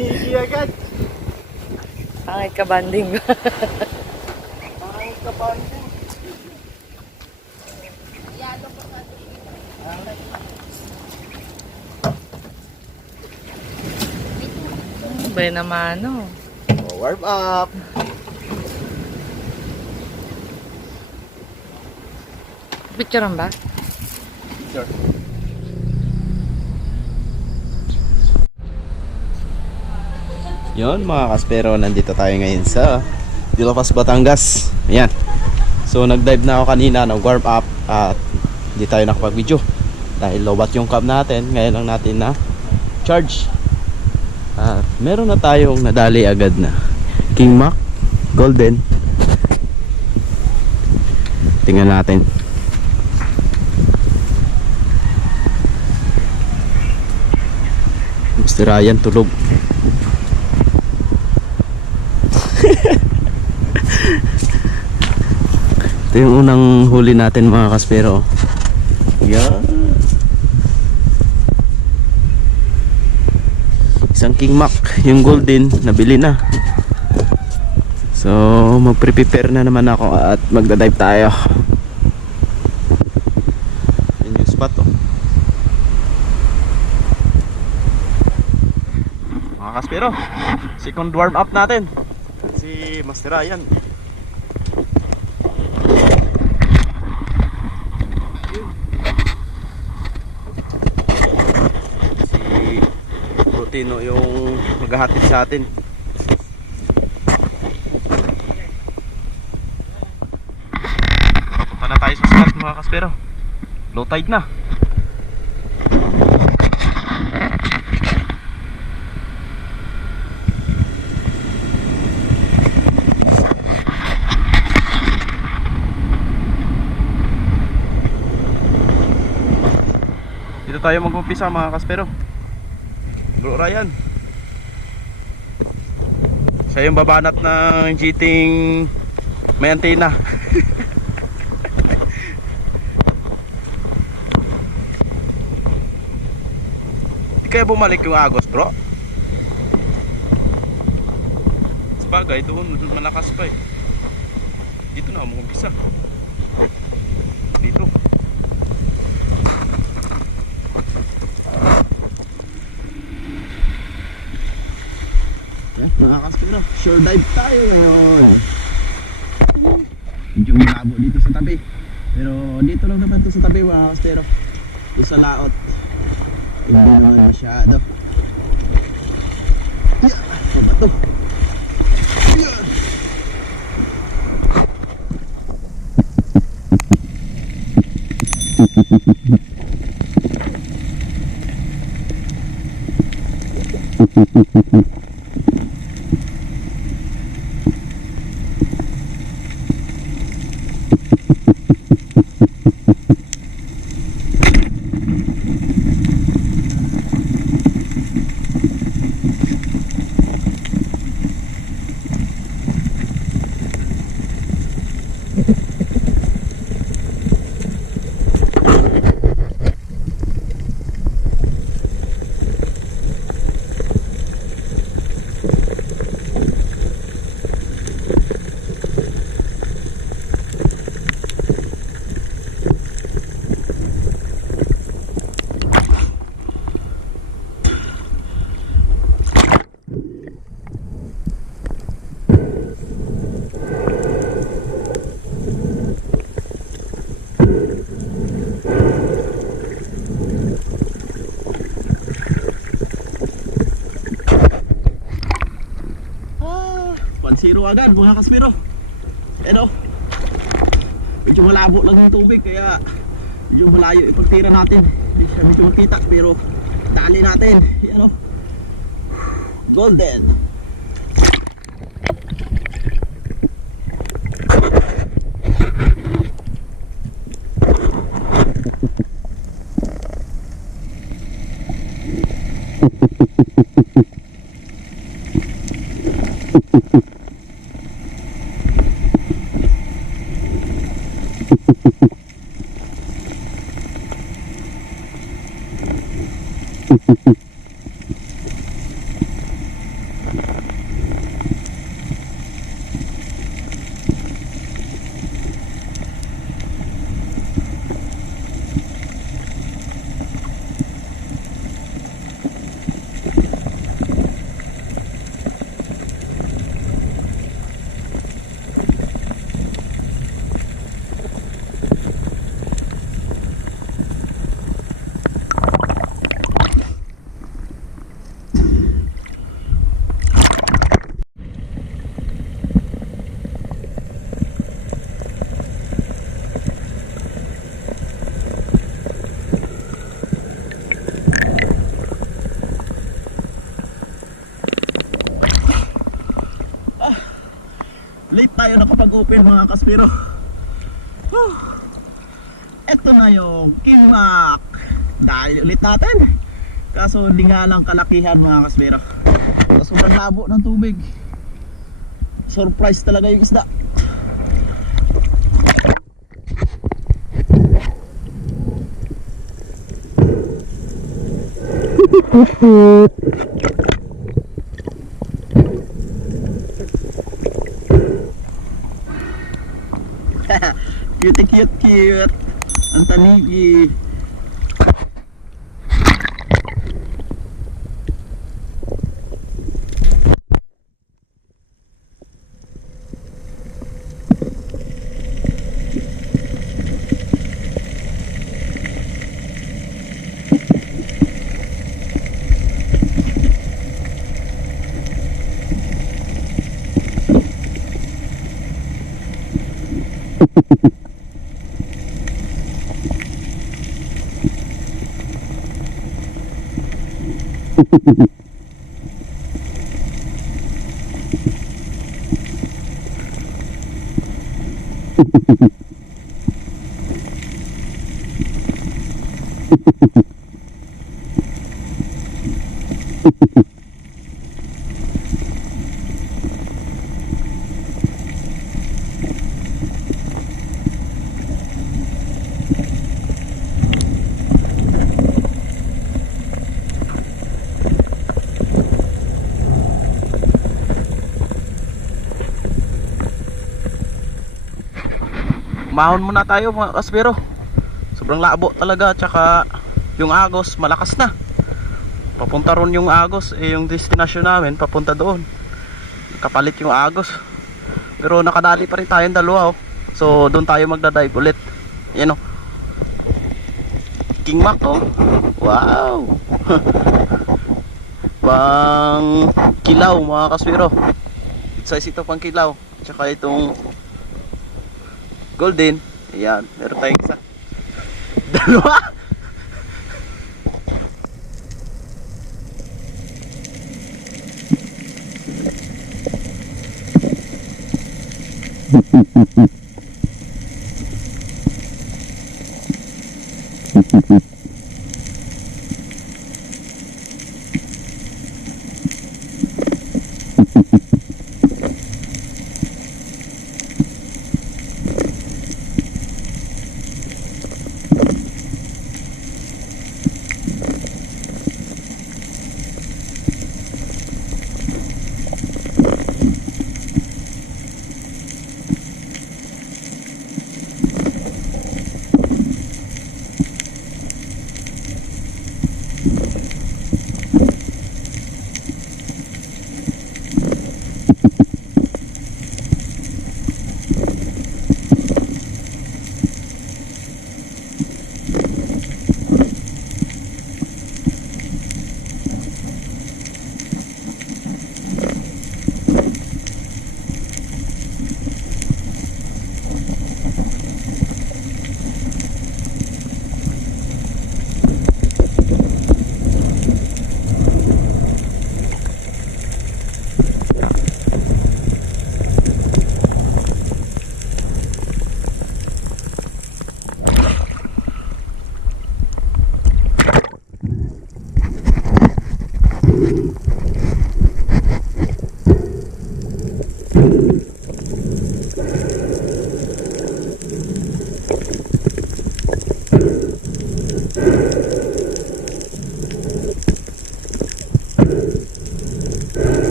Tumigi agad. Pangit ka banding. Pangit ka banding. Bay naman, no? Warm up. Picturean ba? Sure. Yun mga kaspero, nandito tayo ngayon sa Dilopas, Batangas. Ayan. So nag-dive na ako kanina, nag-warm up at hindi tayo nakapag-video dahil lobat yung cam natin. Ngayon lang natin na charge. At meron na tayong nadali agad na King Mac Golden. Tingnan natin. Mr. Ryan tulog. Ito yung unang huli natin mga kaspero. Yan. Isang King Mac, yung golden, nabili na. So magpre-prepare na naman ako at magda-dive tayo. Yan yung spot oh. Mga kaspero, second warm up natin. Si Master Ryan. Tino yung maghahatid sa atin. Punta na tayo sa spot mga kaspero. Low tide na. Dito tayo mag-umpisa mga kaspero. Bro Ryan, siya yung babanat ng jeting may antena. Di kaya bumalik yung agos bro? Sabagay doon malakas pa eh. Dito na mag-umpisa. Dito mga kaspero, sure dive tayo ngayon. Medyo malabo dito sa tabi, pero dito lang naman to sa tabi mga kaspero. Dito sa laot hindi naman masyado. Yan, bato. Yan. Zero agad mga kaspero. Edo, medyo malabo lang yung tubig kaya medyo malayo ipagtira natin. Hindi siya medyo makita pero dali natin. Yan o, golden. nakapag-open mga kaspero. Ito na yung King Mac. Dahil ulit natin. Kaso hindi nga lang kalakihan mga kaspero. Sa sobrang labo ng tubig. Surprise talaga yung isda. Cute, cute, cute. Ang tanigi. Mahon muna tayo mga kaspero. Sobrang labo talaga. Tsaka yung agos malakas na. Papunta ron yung agos. Yung destination namin papunta doon. Kapalit yung agos. Pero nakadali pa rin tayong dalawa. So doon tayo magdadive ulit. Yan o. King Mac oh. Wow. Pang kilaw mga kaspero. Size ito pang kilaw. Tsaka itong golden. Ayan, meron tayong isa. Dalawa.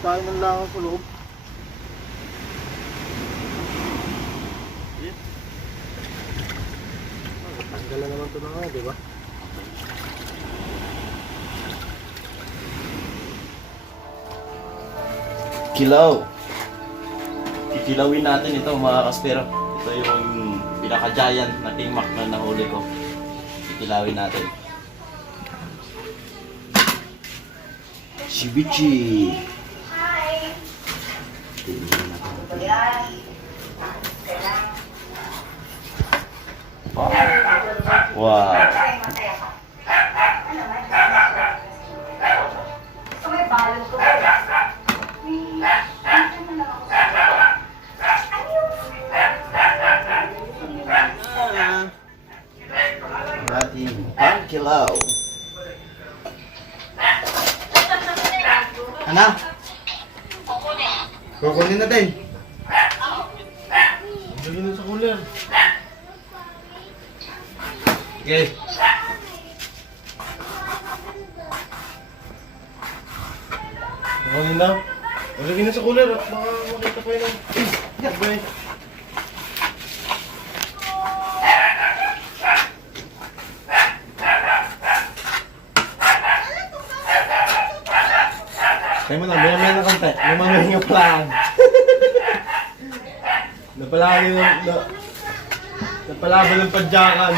Kain ng langaw sa loob. Tanggal na naman ito na nga, di ba? Kilaw. Kikilawin natin ito mga kaspero. Ito yung pinaka-giant na king mac na nahuli ko. Kikilawin natin. Ceviche. Wow. Ating pangkilaw. Ano? Kukunin natin. Lagyan na sa cooler. Okay. Kukunin na. Lagyan na sa cooler at baka makita pa yun. Sabay. Kaya mo na, may na konti. May mga hinga plan. Napalagi napalaban ng padyakan.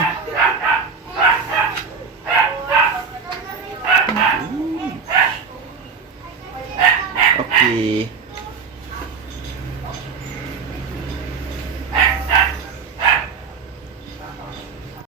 Okay.